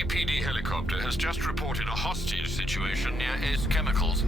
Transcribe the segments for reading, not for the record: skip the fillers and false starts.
GCPD helicopter has just reported a hostage situation near Ace Chemicals.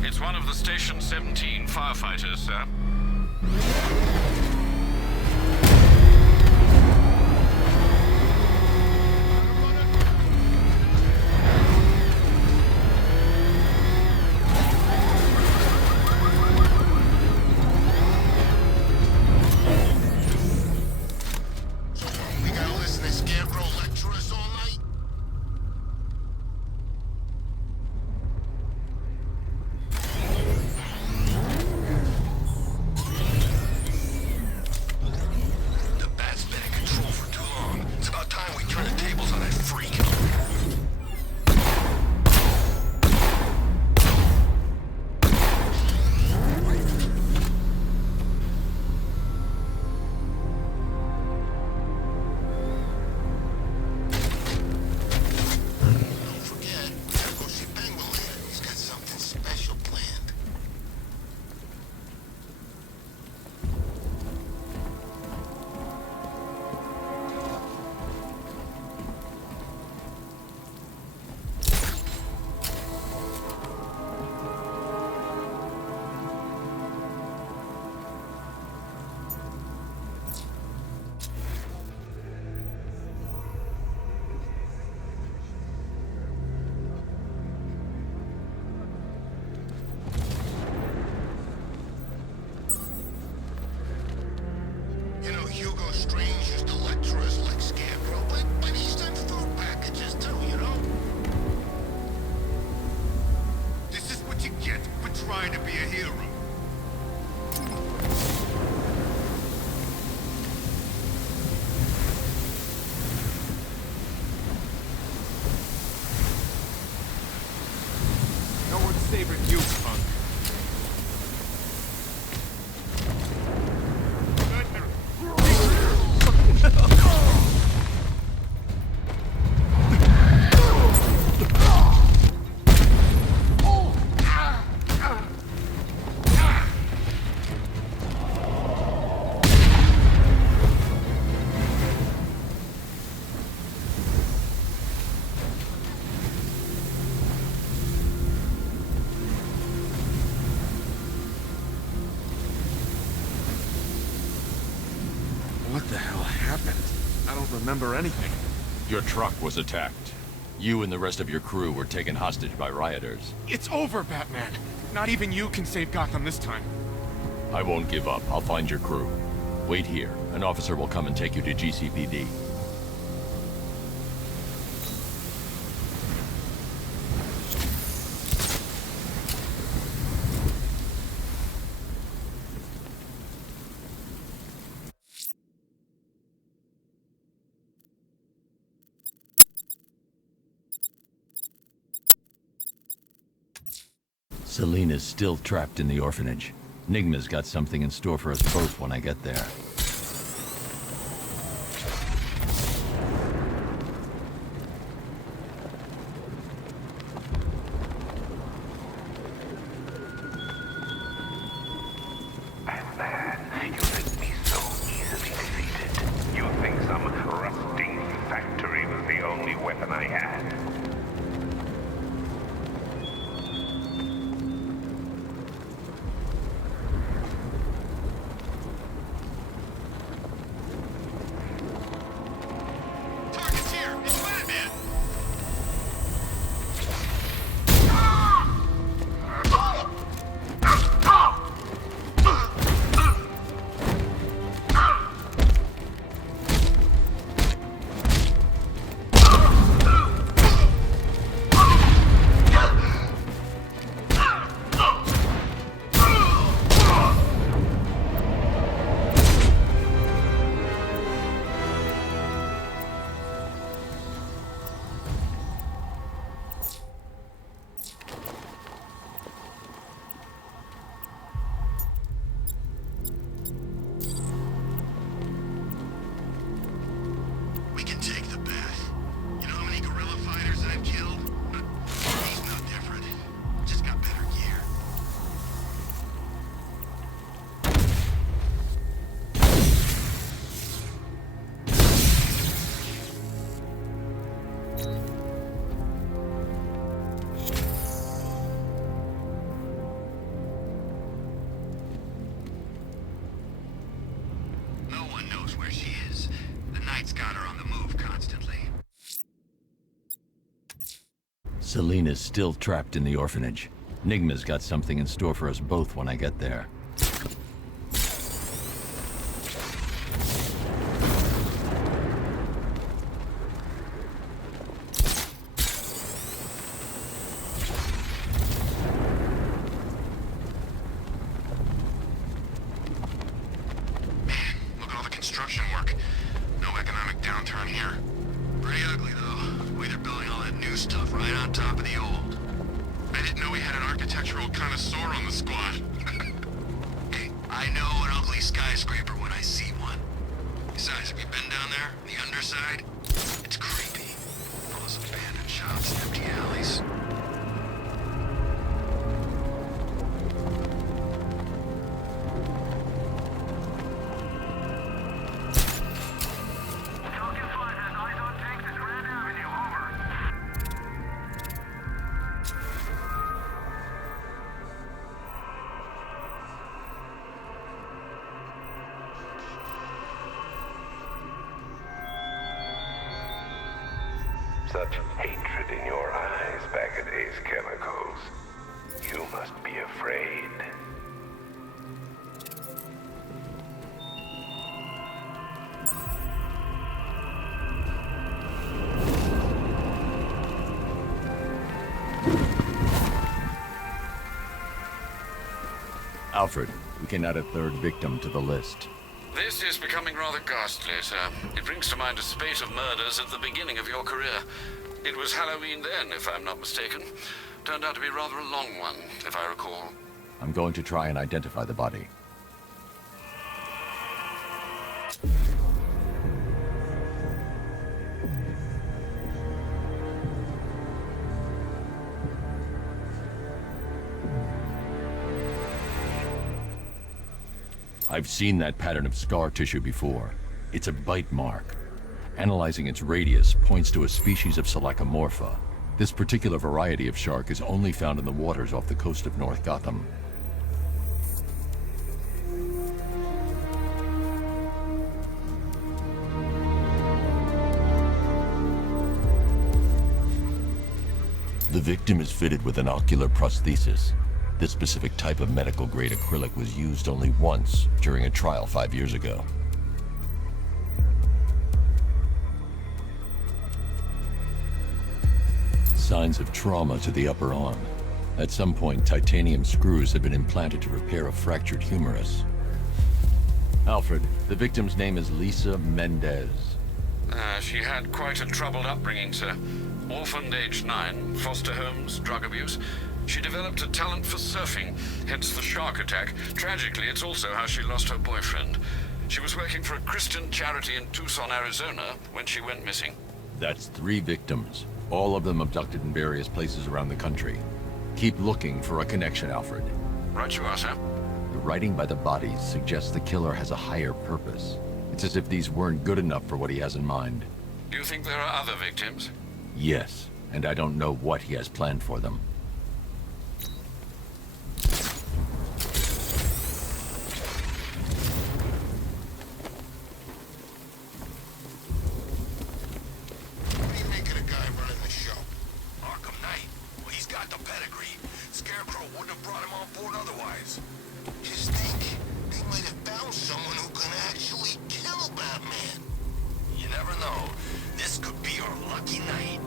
It's one of the Station 17 firefighters, sir. We gotta listen to Scarecrow lecture us all night? The bat's been in control for too long. It's about time we turn the tables on that freak. Don't forget, we gotta go see Penguin later. He's got something special planned. You know, Hugo Strange used to lecture us like Scarecrow, but he sent food packages too, you know? This is what you get for trying to be a hero. No one's saving you, punk. What the hell happened? I don't remember anything. Your truck was attacked. You and the rest of your crew were taken hostage by rioters. It's over, Batman. Not even you can save Gotham this time. I won't give up. I'll find your crew. Wait here. An officer will come and take you to GCPD. Selena's still trapped in the orphanage. Nigma's got something in store for us both when I get there. Batman, you think me so easily defeated? You think some rusting factory was the only weapon I had? Selena's still trapped in the orphanage. Nigma's got something in store for us both when I get there. Look at all the construction work. No economic downturn here. Pretty ugly, though. The way they're building all that new stuff right on top of the old. I didn't know we had an architectural connoisseur on the squad. Hey, I know an ugly skyscraper when I see one. Besides, have you been down there? The underside? It's creepy. All those abandoned shops and empty alleys. Such hatred in your eyes, Bagada's chemicals. You must be afraid. Alfred, we can add a third victim to the list. This is becoming rather ghastly, sir. It brings to mind a spate of murders at the beginning of your career. It was Halloween then, if I'm not mistaken. Turned out to be rather a long one, if I recall. I'm going to try and identify the body. I've seen that pattern of scar tissue before. It's a bite mark. Analyzing its radius points to a species of Selachomorpha. This particular variety of shark is only found in the waters off the coast of North Gotham. The victim is fitted with an ocular prosthesis. This specific type of medical-grade acrylic was used only once during a trial 5 years ago. Signs of trauma to the upper arm. At some point, titanium screws had been implanted to repair a fractured humerus. Alfred, the victim's name is Lisa Mendez. She had quite a troubled upbringing, sir. Orphaned aged 9, foster homes, drug abuse. She developed a talent for surfing, hence the shark attack. Tragically, it's also how she lost her boyfriend. She was working for a Christian charity in Tucson, Arizona, when she went missing. That's 3 victims, all of them abducted in various places around the country. Keep looking for a connection, Alfred. Right you are, sir. The writing by the bodies suggests the killer has a higher purpose. It's as if these weren't good enough for what he has in mind. Do you think there are other victims? Yes, and I don't know what he has planned for them. What do you make of the guy running the show? Arkham Knight. Well, he's got the pedigree. Scarecrow wouldn't have brought him on board otherwise. Just think, they might have found someone who can actually kill Batman. You never know. This could be our lucky night.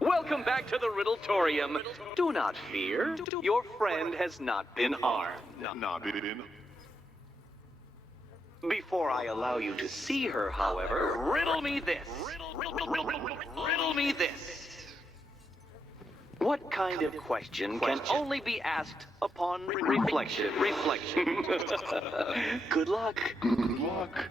Welcome back to the Riddletorium. Do not fear. Your friend has not been harmed. Before I allow you to see her, however, riddle me this. Riddle me this. What kind of question can only be asked upon reflection? Good luck. Good luck.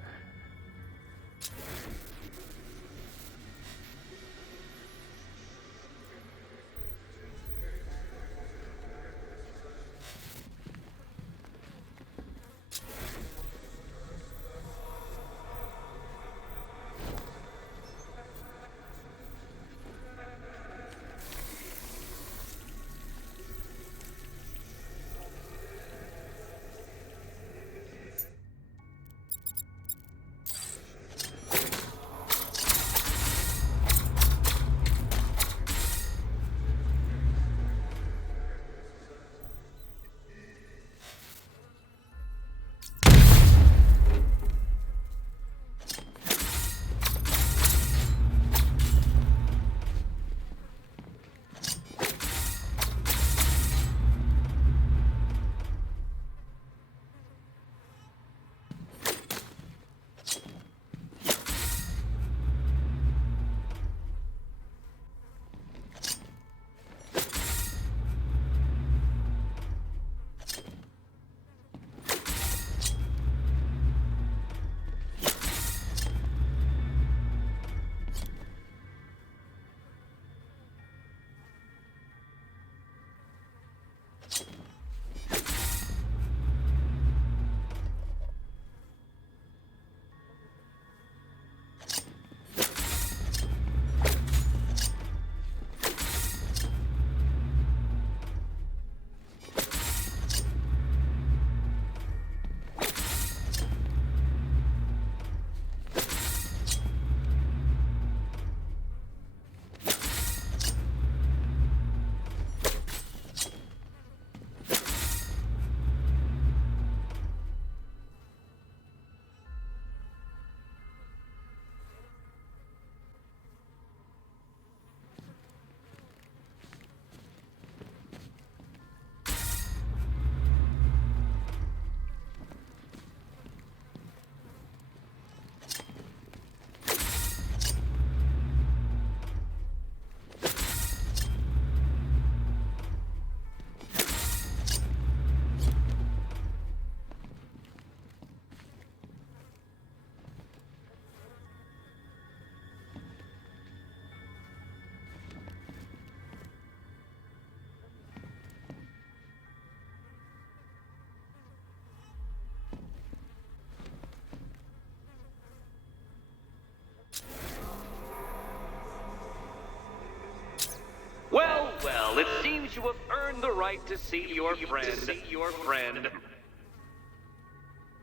means you have earned the right to see your friend.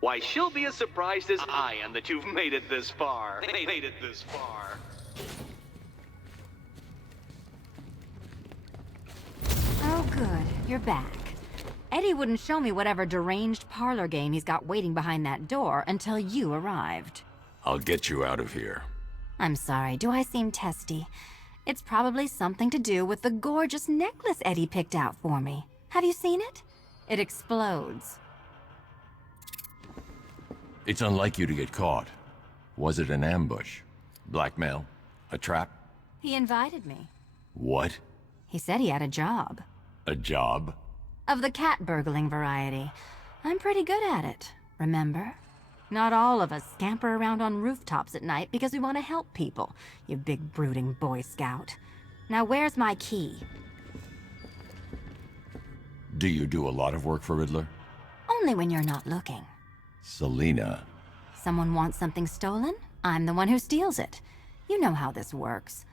Why, she'll be as surprised as I am that you've made it this far. Oh, good. You're back. Eddie wouldn't show me whatever deranged parlor game he's got waiting behind that door until you arrived. I'll get you out of here. I'm sorry, do I seem testy? It's probably something to do with the gorgeous necklace Eddie picked out for me. Have you seen it? It explodes. It's unlike you to get caught. Was it an ambush? Blackmail? A trap? He invited me. What? He said he had a job. A job? Of the cat burgling variety. I'm pretty good at it, remember? Not all of us scamper around on rooftops at night because we want to help people, you big brooding Boy Scout. Now where's my key? Do you do a lot of work for Riddler? Only when you're not looking. Selina. Someone wants something stolen? I'm the one who steals it. You know how this works.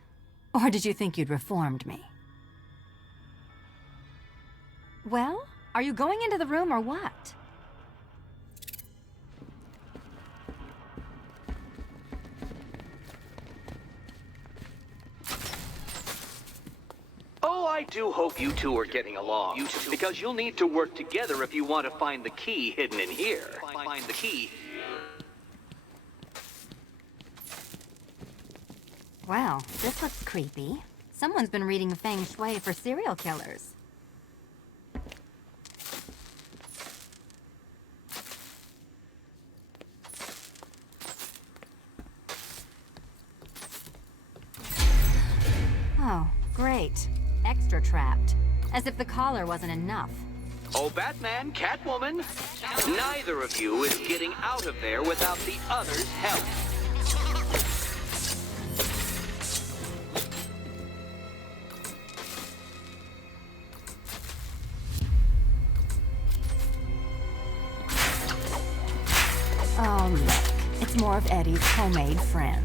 Or did you think you'd reformed me? Well, are you going into the room or what? Oh, I do hope you two are getting along. Because you'll need to work together if you want to find the key hidden in here. Find the key. Well, this looks creepy. Someone's been reading Feng Shui for serial killers. Oh, great. Extra trapped. As if the collar wasn't enough. Oh, Batman, Catwoman, neither of you is getting out of there without the other's help. Oh, look. It's more of Eddie's homemade friends.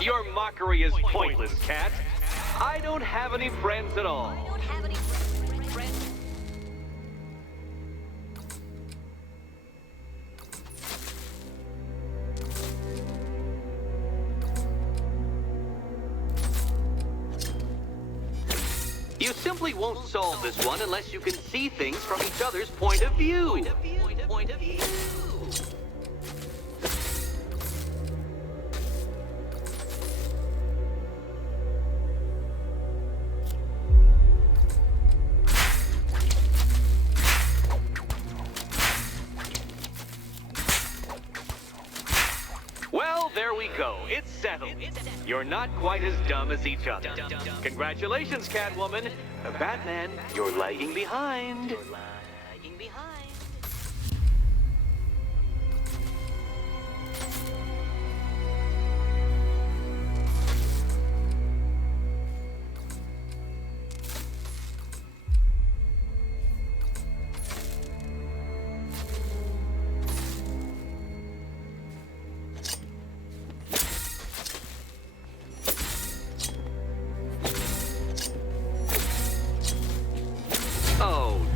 Your mockery is pointless, Cat. I don't have any friends at all. You simply won't solve this one unless you can see things from each other's point of view. Well, there we go. It's settled. You're not quite as dumb as each other. Congratulations, Catwoman. Batman, you're lagging behind.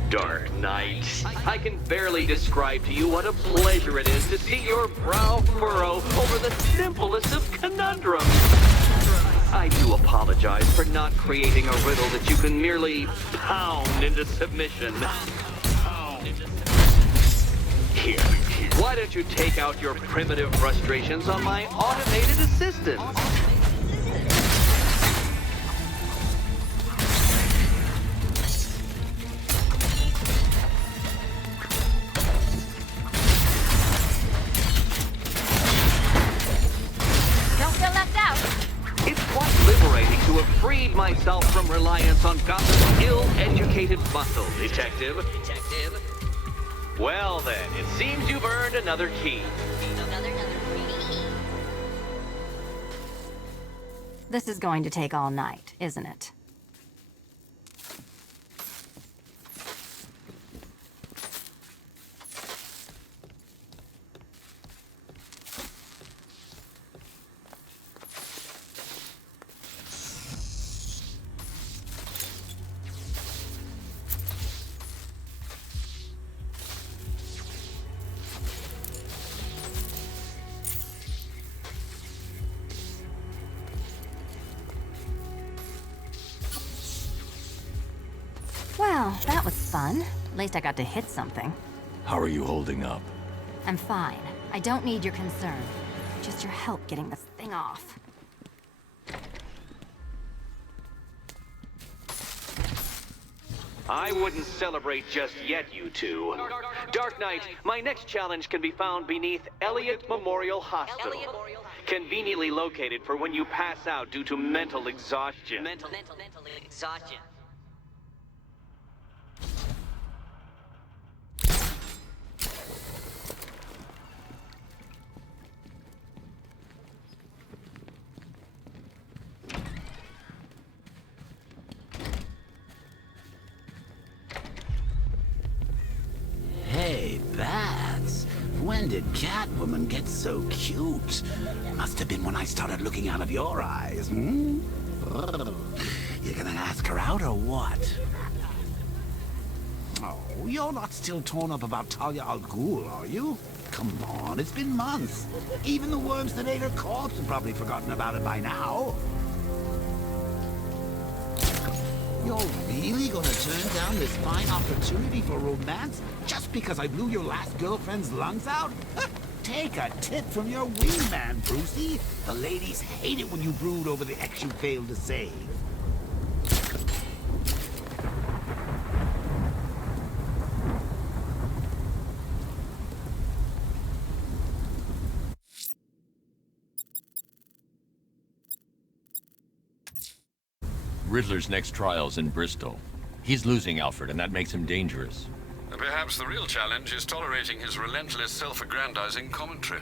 Dark Knight, I can barely describe to you what a pleasure it is to see your brow furrow over the simplest of conundrums. I do apologize for not creating a riddle that you can merely pound into submission. Here, why don't you take out your primitive frustrations on my automated assistant? Freed myself from reliance on Gotham's ill-educated muscle, Detective. Well then, it seems you've earned another key. This is going to take all night, isn't it? that was fun. At least I got to hit something. How are you holding up? I'm fine. I don't need your concern. Just your help getting this thing off. I wouldn't celebrate just yet, you two. Dark Knight, my next challenge can be found beneath Elliott Memorial Hospital. Conveniently located for when you pass out due to mental exhaustion. Mental exhaustion. Hey, Bats. When did Catwoman get so cute? Must have been when I started looking out of your eyes, hmm? You gonna ask her out or what? Oh, you're not still torn up about Talia al Ghul, are you? Come on, it's been months. Even the worms that ate her corpse have probably forgotten about it by now. You're really gonna turn down this fine opportunity for romance just because I blew your last girlfriend's lungs out? Take a tip from your wingman, Brucey. The ladies hate it when you brood over the ex you failed to save. Riddler's next trial's in Bristol. He's losing Alfred, and that makes him dangerous. Perhaps the real challenge is tolerating his relentless self-aggrandizing commentary.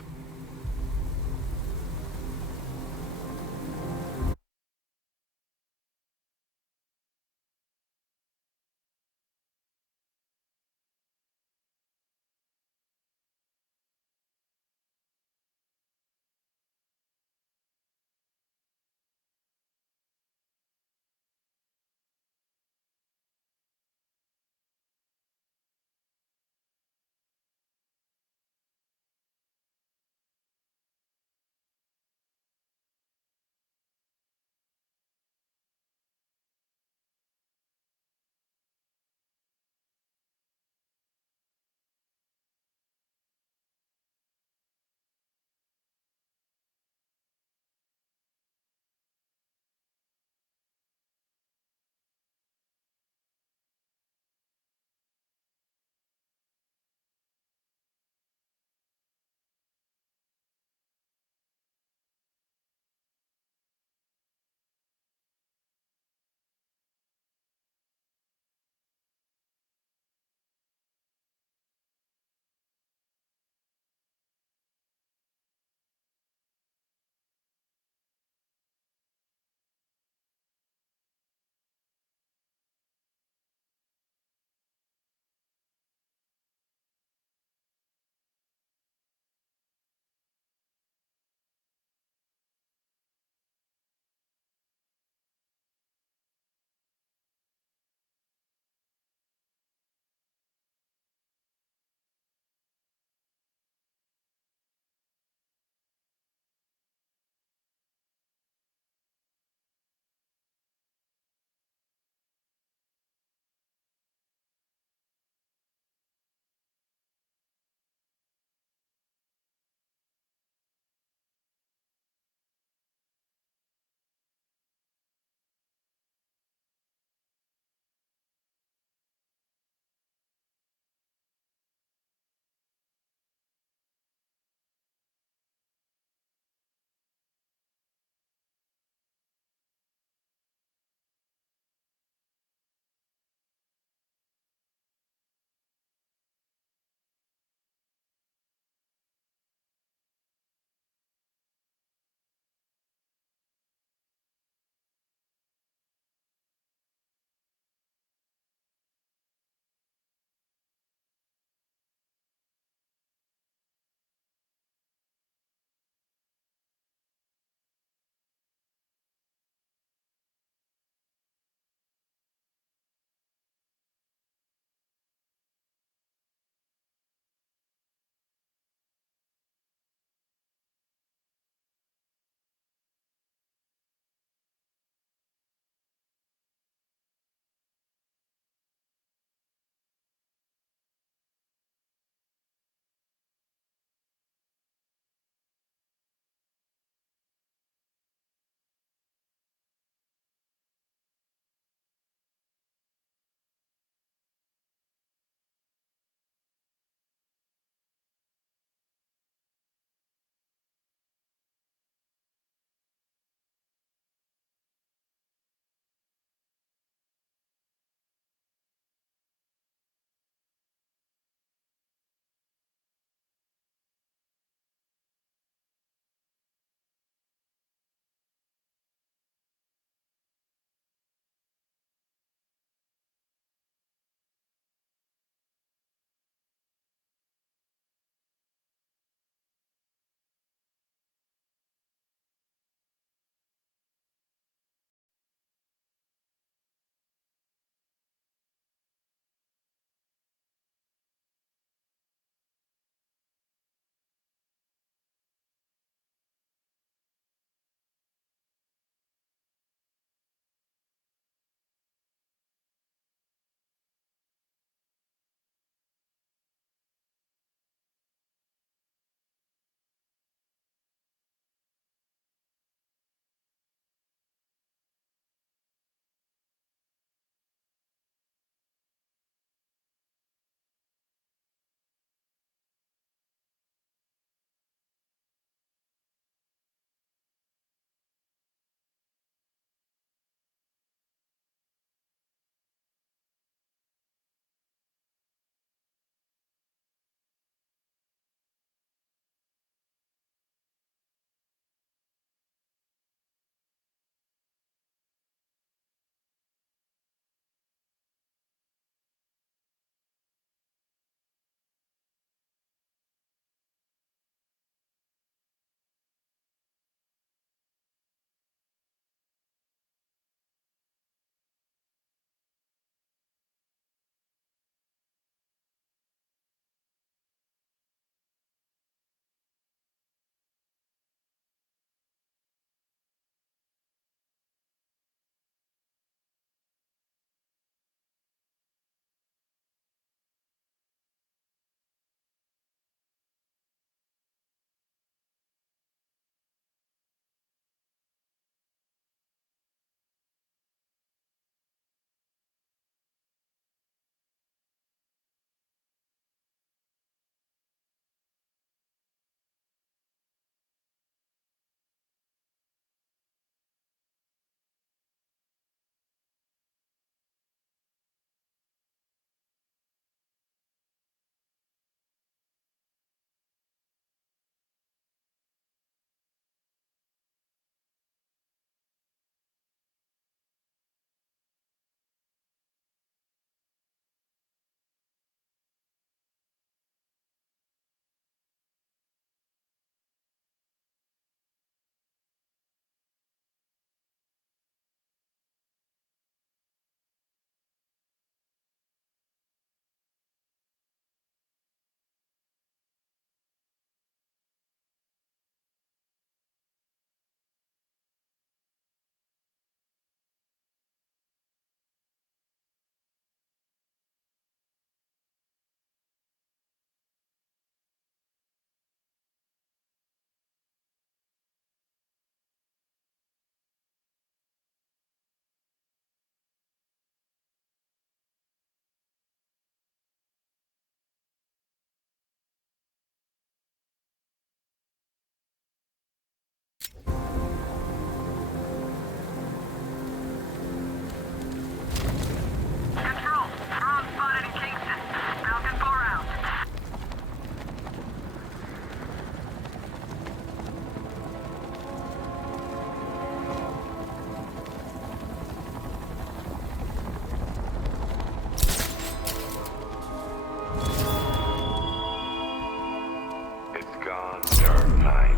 gone, Dark Knight.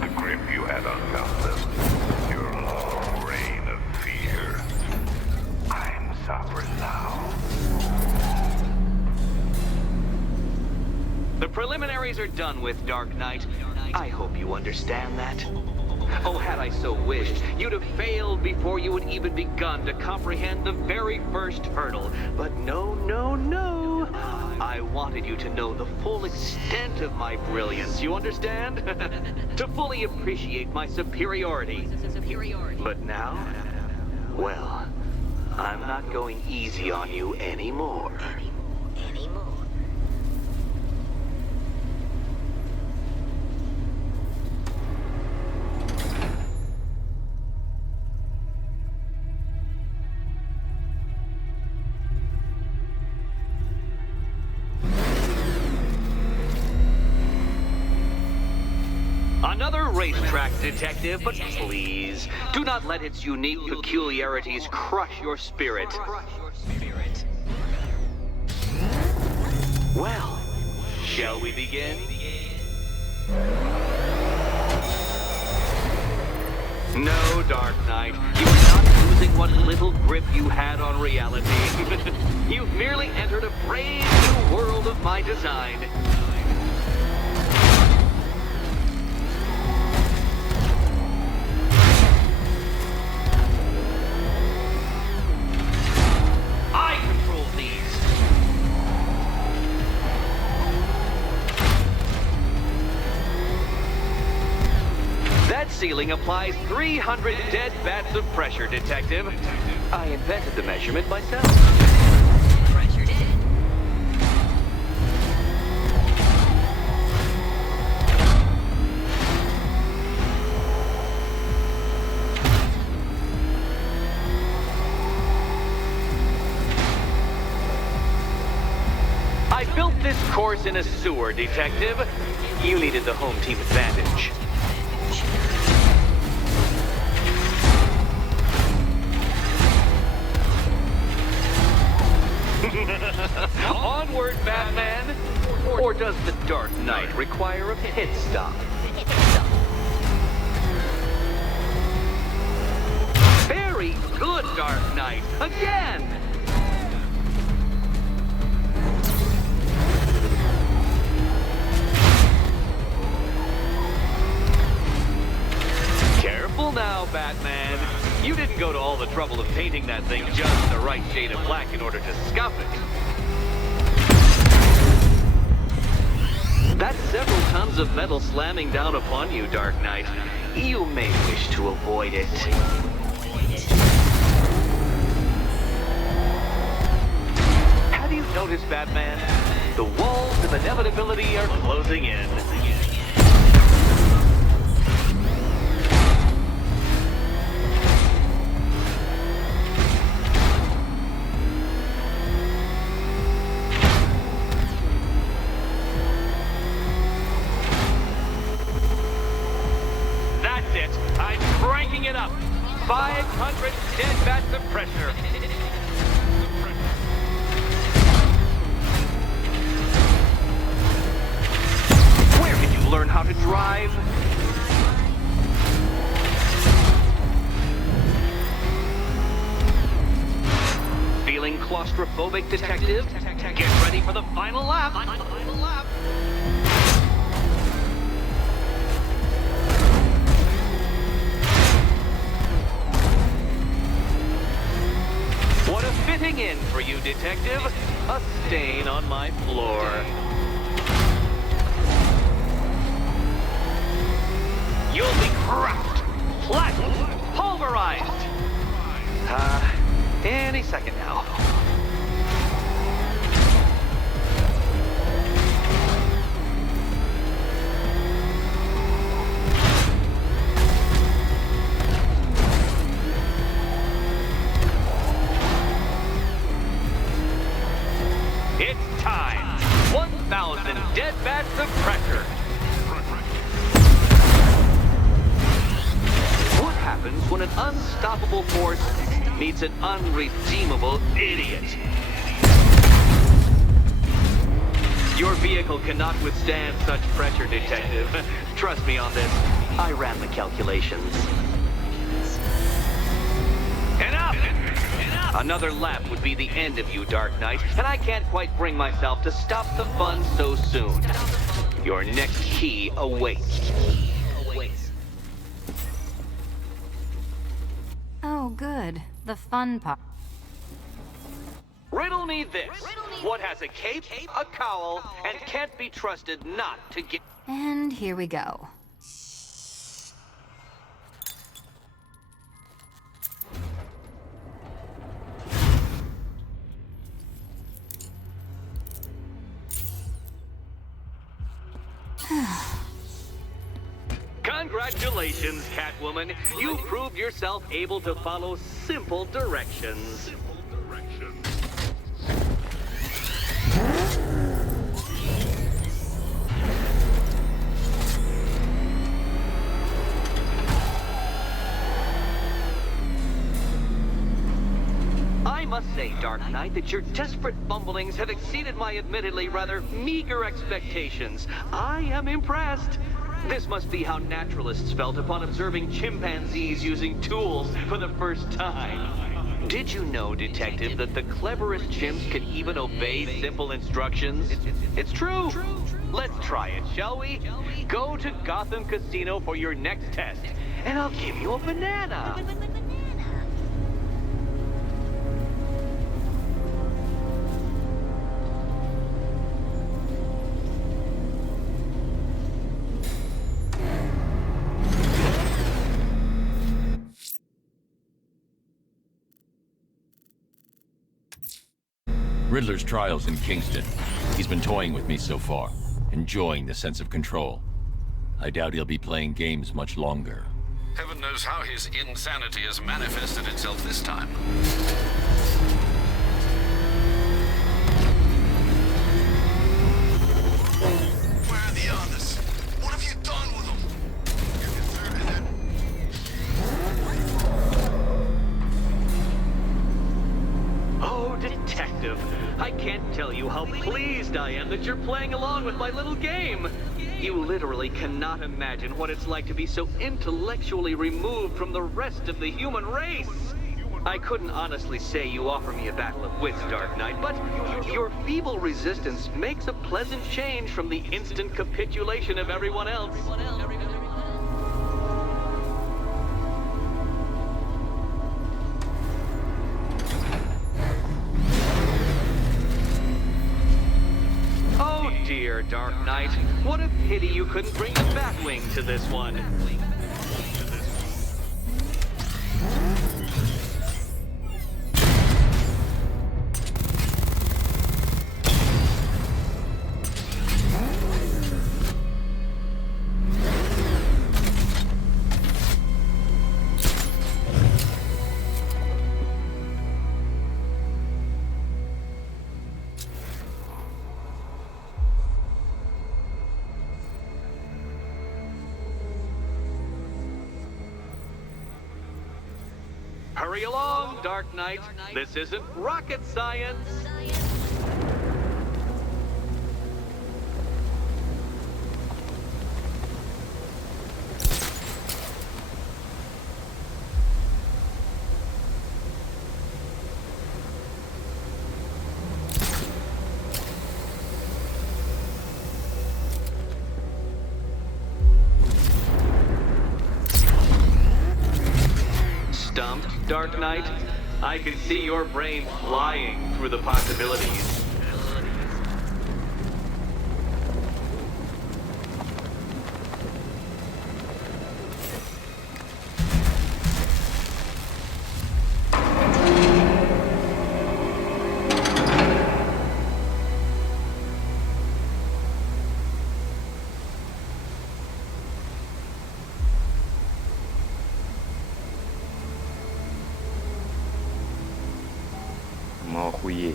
The grip you had on Gotham. Your long reign of fear. I'm sovereign now. The preliminaries are done with, Dark Knight. I hope you understand that. Oh, had I so wished, you'd have failed before you had even begun to comprehend the very first hurdle. But no, no, no. I wanted you to know the full extent of my brilliance, you understand? To fully appreciate my superiority. But now, well, I'm not going easy on you anymore. Another racetrack detective, but please, do not let its unique peculiarities crush your spirit. Well, shall we begin? No, Dark Knight, you are not losing what little grip you had on reality. You've merely entered a brave new world of my design. Ceiling applies 300 dead bats of pressure, Detective. I invented the measurement myself. Pressured in. I built this course in a sewer, Detective. You needed the home team advantage. Onward, Batman! Or does the Dark Knight require a pit stop? Very good, Dark Knight! Again! Careful now, Batman. You didn't go to all the trouble of painting that thing just the right shade of black in order to scuff it. That's several tons of metal slamming down upon you, Dark Knight. You may wish to avoid it. Have you noticed, Batman? The walls of inevitability are closing in. That's it. I'm cranking it up. 500 dead bats of pressure. Where did you learn how to drive? Feeling claustrophobic, Detective? Get ready for the final lap. What a fitting in for you, Detective. A stain on my floor. You'll be crushed, flattened, pulverized. Any second now. It's time. 1,000 dead bats of pressure. What happens when an unstoppable force meets an unredeemable idiot? Your vehicle cannot withstand such pressure, Detective. Trust me on this. I ran the calculations. Enough! Another lap would be the end of you, Dark Knight, and I can't quite bring myself to stop the fun so soon. Your next key awaits. Oh, good. The fun part. Riddle me this. What has a cape, a cowl, and can't be trusted not to get... And here we go. Congratulations, Catwoman. You proved yourself able to follow simple directions. I must say, Dark Knight, that your desperate fumblings have exceeded my admittedly rather meager expectations. I am impressed. This must be how naturalists felt upon observing chimpanzees using tools for the first time. Did you know, Detective, that the cleverest chimps can even obey simple instructions? It's true. Let's try it, shall we? Go to Gotham Casino for your next test, and I'll give you a banana. Riddler's trial's in Kingston. He's been toying with me so far, enjoying the sense of control. I doubt he'll be playing games much longer. Heaven knows how his insanity has manifested itself this time. Where are the others? What have you done with them? Oh, Detective, I can't tell you how pleased I am that you're playing along with my little game. You literally cannot imagine what it's like to be so intellectually removed from the rest of the human race. I couldn't honestly say you offer me a battle of wits, Dark Knight, but your feeble resistance makes a pleasant change from the instant capitulation of everyone else. Oh dear, Dark Knight. What a pity you couldn't bring the Batwing to this one. Hurry along, Dark Knight. This isn't rocket science. Stumped, Dark Knight? I can see your brain flying through the possibilities. Охуеть.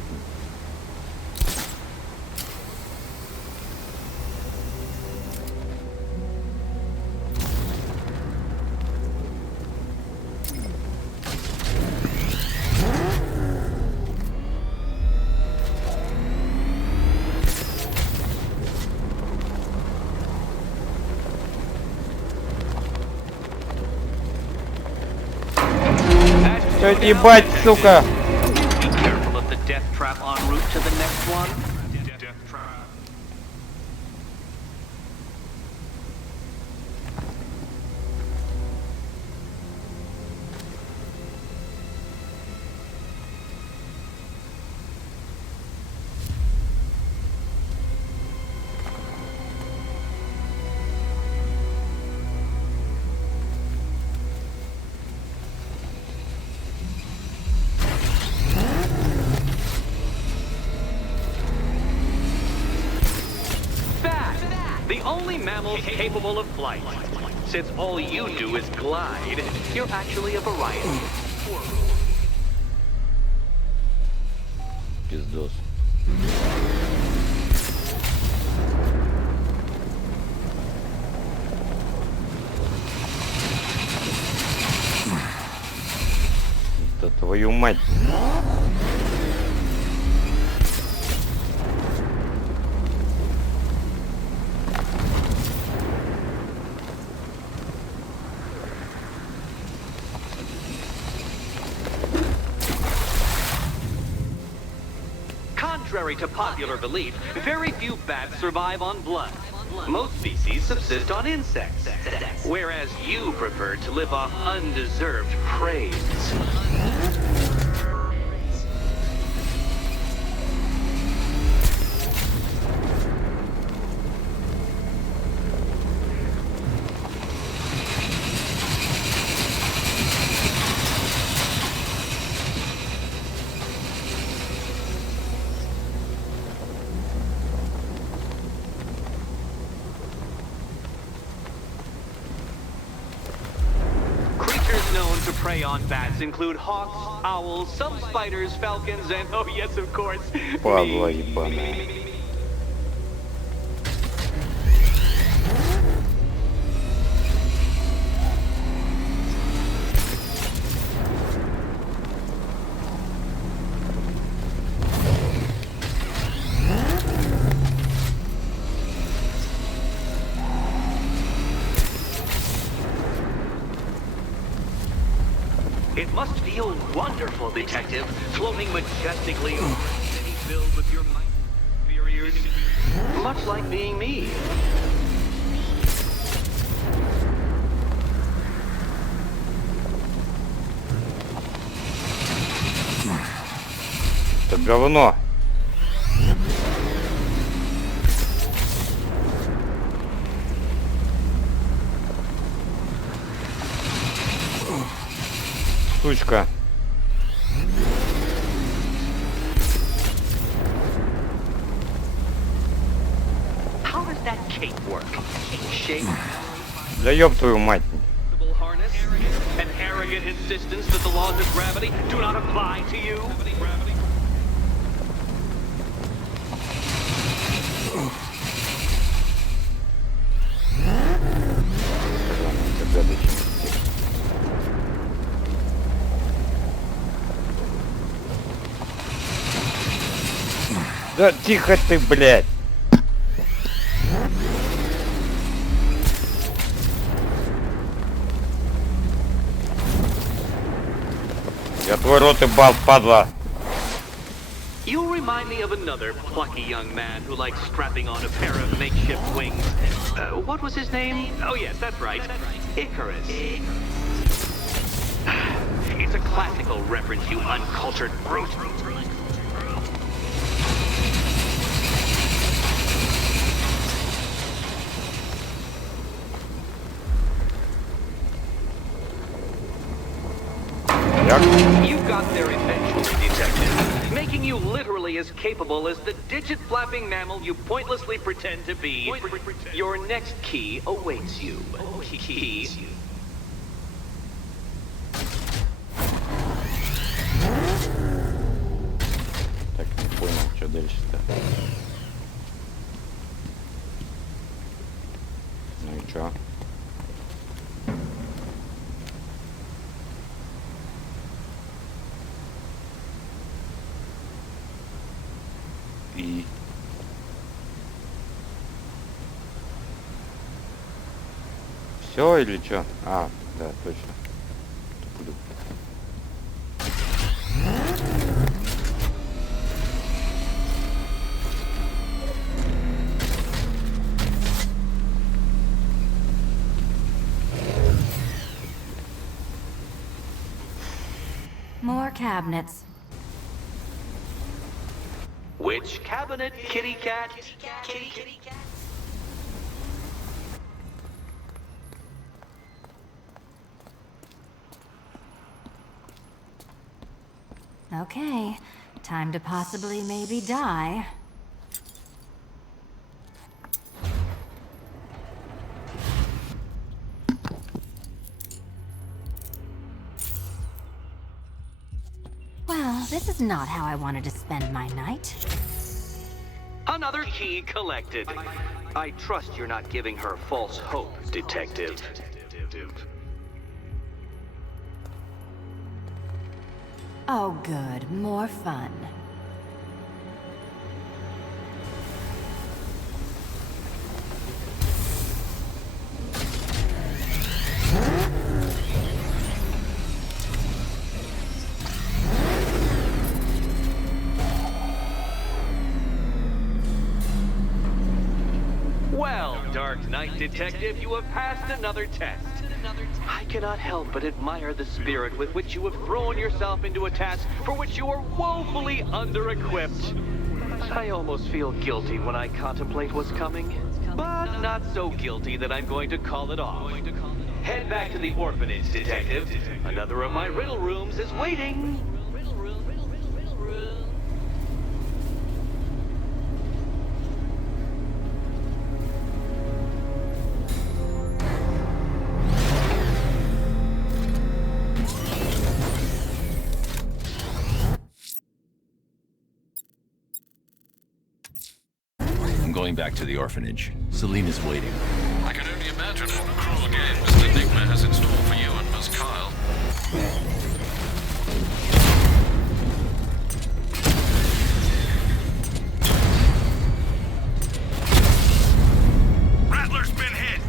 Что ебать, сука? Be careful of the death trap en route to the next one. The only mammal capable of flight. Since all you do is glide, you're actually a variety. Пиздос. Да твою мать. Contrary to popular belief, very few bats survive on blood. Most species subsist on insects, whereas you prefer to live off undeserved praise. Known to prey on bats include hawks, owls, some spiders, falcons, and oh yes, of course, Падла ебаная. It must feel wonderful, Detective, floating majestically over a city filled with your inferiors. Much like being me. Это говно. Сучка. How does that cape work? Shape? Да ёб твою мать. Harness? An arrogant insistence that the laws of gravity do not apply to you? Да тихо ты, блядь. Я твой рот ебал, падла. You remind me of another plucky young man who likes strapping on a pair of makeshift wings. What was his name? Oh yes, that's right. Icarus. It's a classical reference, you uncultured brute. You got there eventually, Detective, making you literally as capable as the digit-flapping mammal you pointlessly pretend to be. Your next key awaits you. Key. Так, не понял, что дальше-то. Ну и чё? И... Все или чё? А, да, точно. Туплю. More cabinets. Which cabinet, kitty cat? Kitty cat. Okay, time to possibly maybe die. Well, this is not how I wanted to spend my night. Another key collected. I trust you're not giving her false hope, Detective. Oh good, more fun. Well, Dark Knight Detective, you have passed another test. I cannot help but admire the spirit with which you have thrown yourself into a task for which you are woefully under-equipped. I almost feel guilty when I contemplate what's coming, but not so guilty that I'm going to call it off. Head back to the orphanage, Detective. Another of my riddle rooms is waiting. I'm going back to the orphanage. Selena's waiting. I can only imagine what cruel games Enigma has in store for you and Miss Kyle. Rattler's been hit!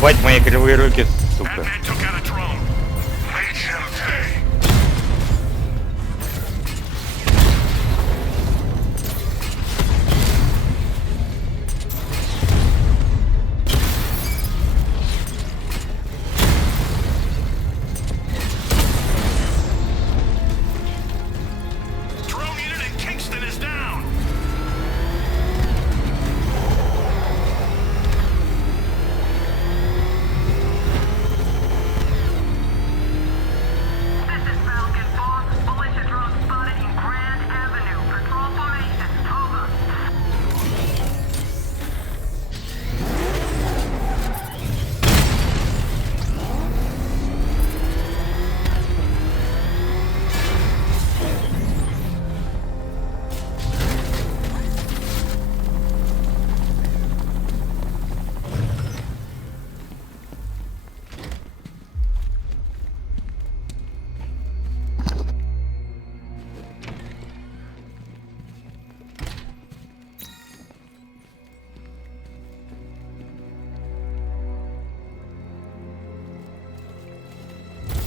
Ебать мои кривые руки, сука. Batman took out a drone. HMT. Drone unit in Kingston is down. This is Falcon 4. Militia drone spotted in Grand Avenue. Patrol formation. Over.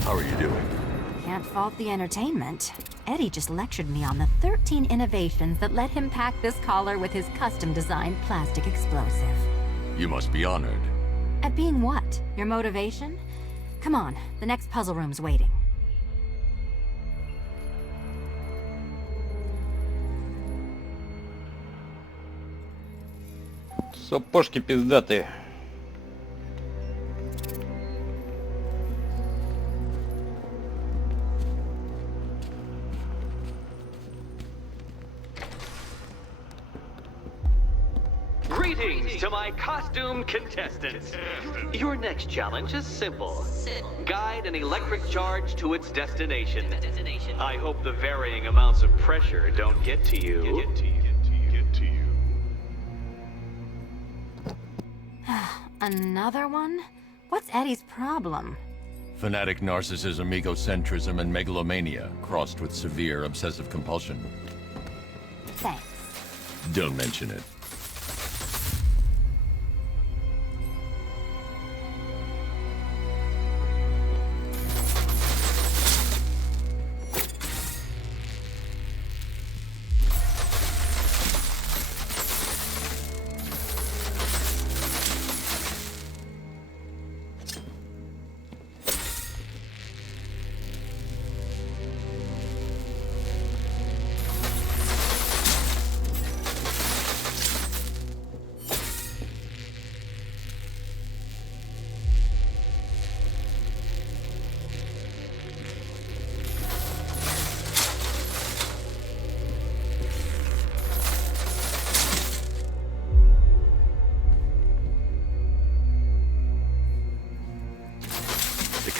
How are you doing? Can't fault the entertainment. Eddie just lectured me on the 13 innovations that let him pack this collar with his custom-designed plastic explosive. You must be honored. At being what? Your motivation? Come on, the next puzzle room's waiting. Сапожки пиздатые. Greetings to my costumed contestants. Your next challenge is simple. Guide an electric charge to its destination. I hope the varying amounts of pressure don't get to you. Another one? What's Eddie's problem? Fanatic narcissism, egocentrism, and megalomania, crossed with severe obsessive compulsion. Thanks. Don't mention it.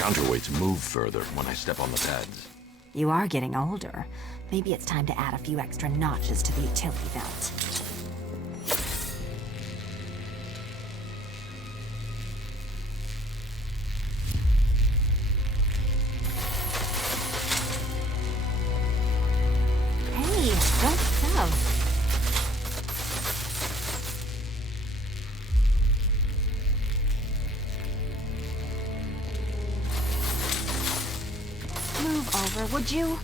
counterweights move further when I step on the pads. You are getting older. Maybe it's time to add a few extra notches to the utility belt. Hey, don't shove. Move over, would you?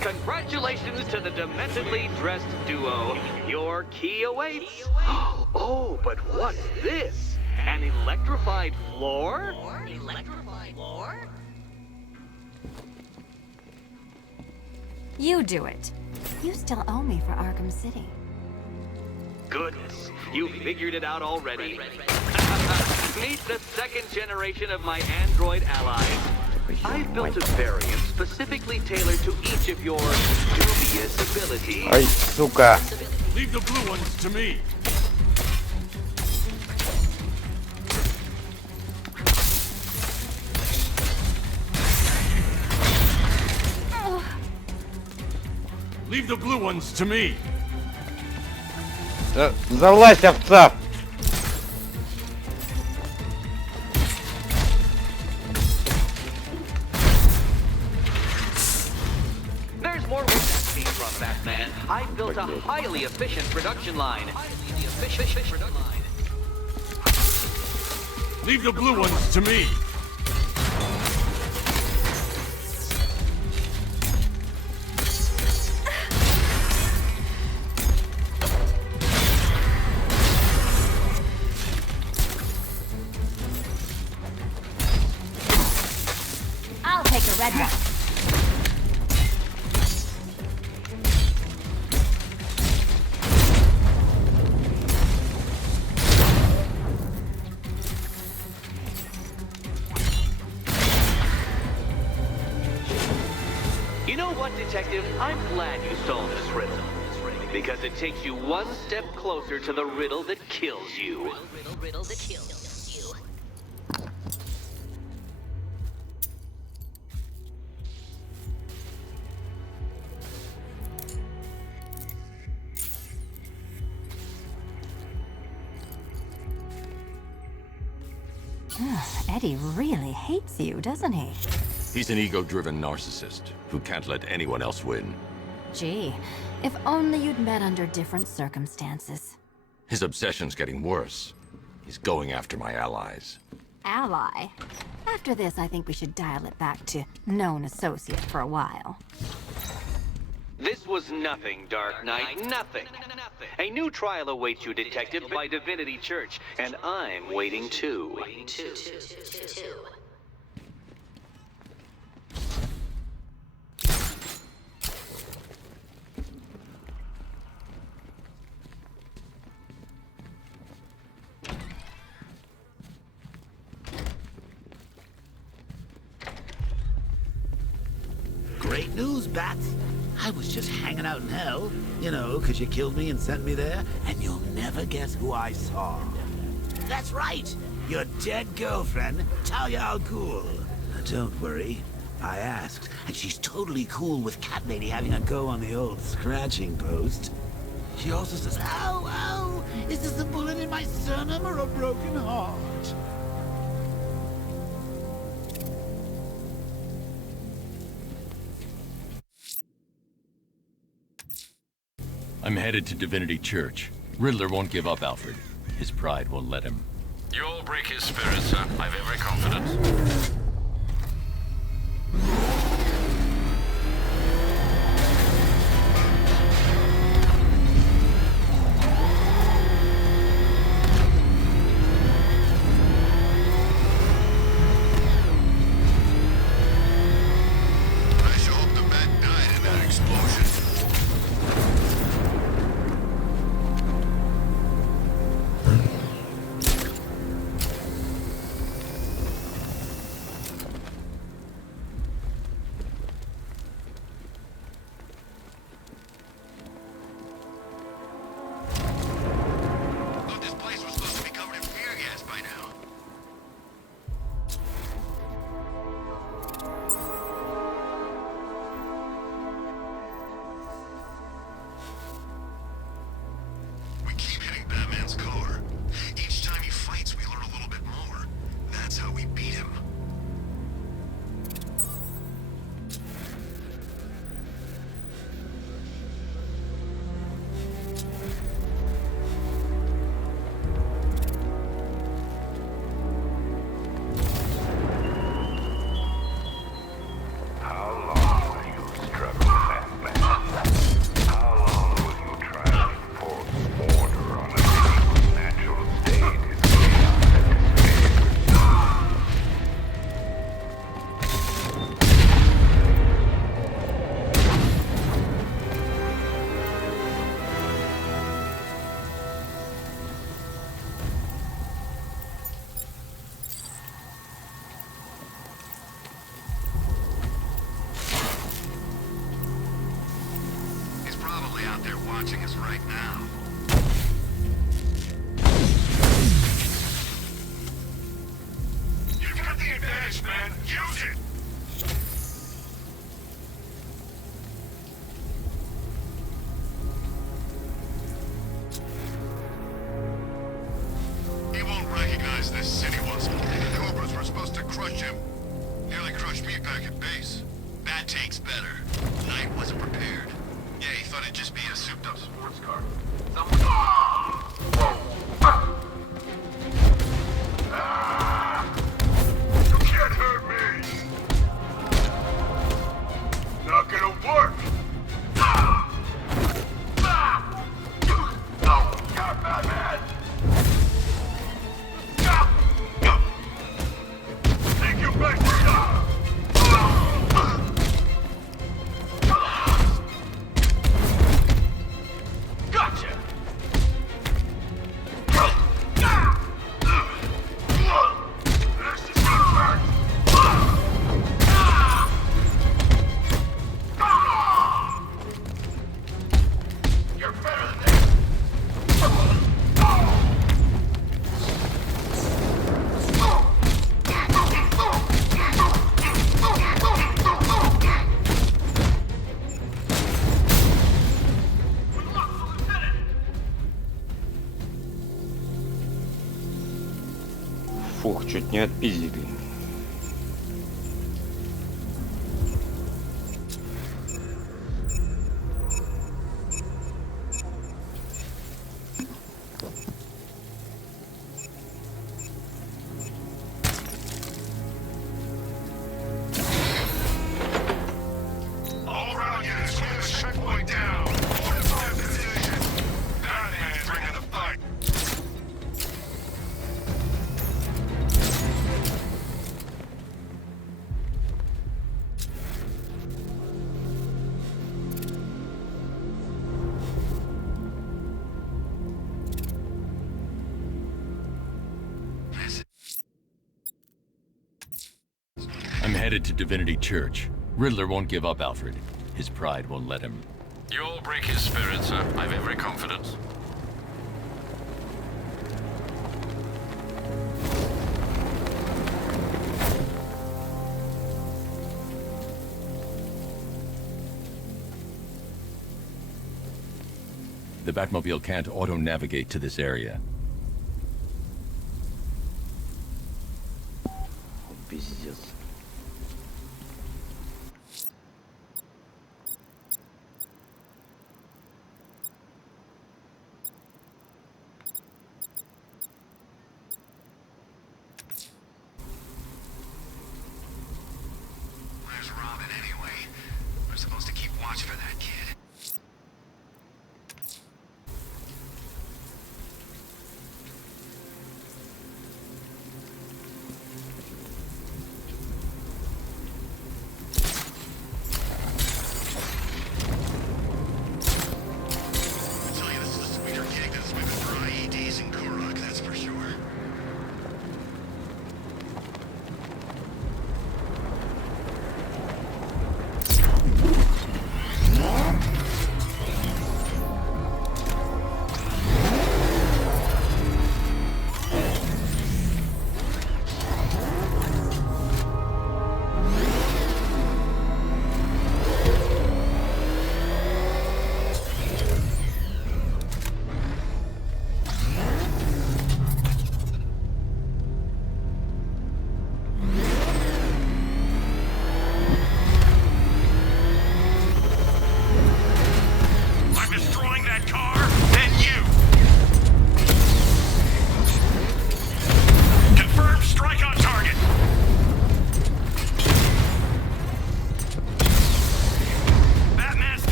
Congratulations to the dementedly dressed duo. Your key awaits. Oh, but what's this? An electrified floor? Electrified floor? You do it. You still owe me for Arkham City. Goodness, you figured it out already. Meet the second generation of my android allies. I've built a variant specifically tailored to each of your dubious abilities. Ай, сука. Leave the blue ones to me. Leave the blue ones to me. Завлазь, овца! There's more where that came from, Batman. I've built a highly efficient production line. Leave the blue ones to me. I'll take the red one. You know what, Detective? I'm glad you solved this riddle. Because it takes you one step closer to the riddle that kills you. Riddle that kills you. Eddie really hates you, doesn't he? He's an ego-driven narcissist who can't let anyone else win. Gee, if only you'd met under different circumstances. His obsession's getting worse. He's going after my allies. Ally? After this, I think we should dial it back to known associate for a while. This was nothing, Dark Knight, nothing. A new trial awaits you, Detective, by Divinity Church, and I'm waiting too. Great news, Bats. I was just hanging out in hell, you know, because you killed me and sent me there, and you'll never guess who I saw. That's right, your dead girlfriend, Talia al Ghul. Don't worry, I asked, and she's totally cool with Cat Lady having a go on the old scratching post. She also says, "Ow, ow, is this a bullet in my sternum or a broken heart?" I'm headed to Divinity Church. Riddler won't give up, Alfred. His pride won't let him. You'll break his spirit, sir. I've every confidence. watching us right now. You got the advantage, man. Use it! He won't recognize this city once more. The Cobras were supposed to crush him. Nearly crushed me back at base. That takes better. Knight wasn't prepared. Yeah, he thought it'd just be a souped-up sports car. You can't hurt me! Not gonna work! No! Got Batman! Take you back to Gotcha! This is gonna hurt! You're better than this! We lost the lieutenant! Фух, чуть не отпиздили. All around units, clear the checkpoint down. Fortify position. Batman's bringing the fight. I'm headed to Divinity Church. Riddler won't give up, Alfred. His pride won't let him. You'll break his spirit, sir. I've every confidence. The Batmobile can't auto-navigate to this area. Пиздец. Where's Robin anyway? We're supposed to keep watch for that kid. I tell you, this is a sweeter gig than swimming for IEDs in Kurok, that's for sure.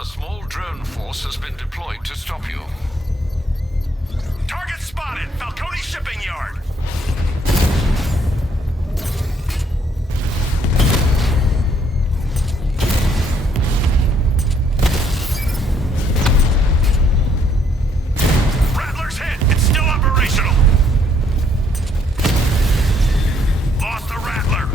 a small drone force has been deployed to stop you. Target spotted! Falcone shipping yard! Rattler's hit! It's still operational! Lost the Rattler!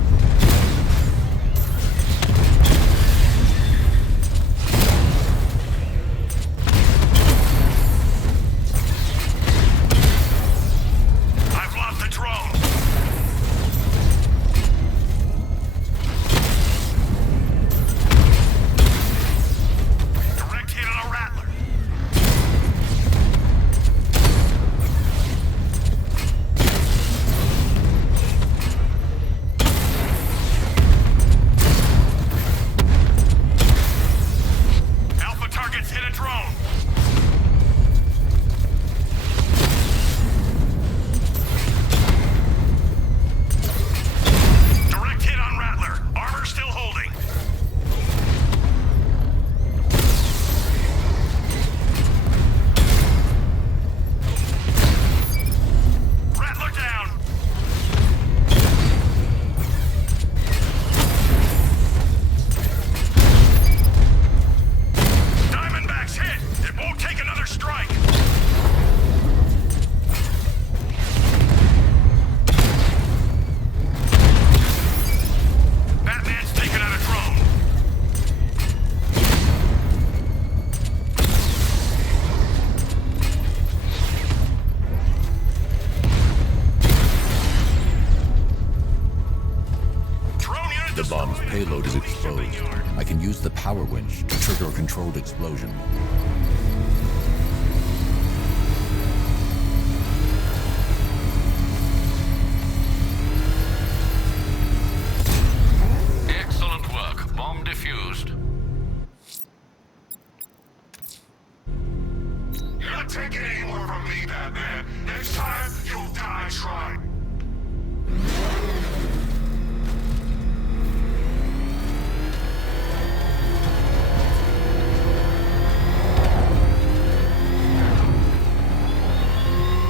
I've lost the drone! Direct hit on a Rattler! Alpha targets hit a drone! Direct hit on Rattler. Armor still holding. Rattler down. Diamondback's hit. It won't take another strike. Batman's taken out a drone. Drone unit The bomb's destroyed. payload is Shipping exposed. yard. I can use the power winch to trigger a controlled explosion. Excellent work. Bomb defused. You're not taking any more from me, Batman. Next time, you'll die trying.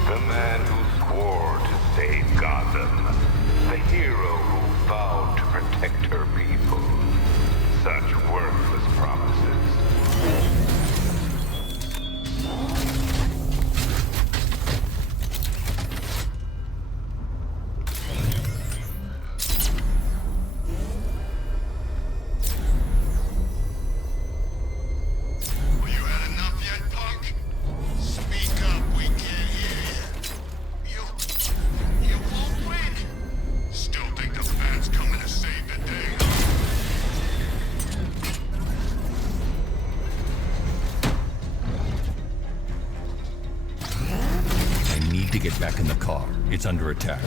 The man who swore to save Gotham. The hero who vowed to protect her people. Such worthless promises. Well, you had enough yet, punk? Speak up, we can't hear you. You won't win. Still think the bat's coming to save the day, huh? I need to get back in the car. It's under attack.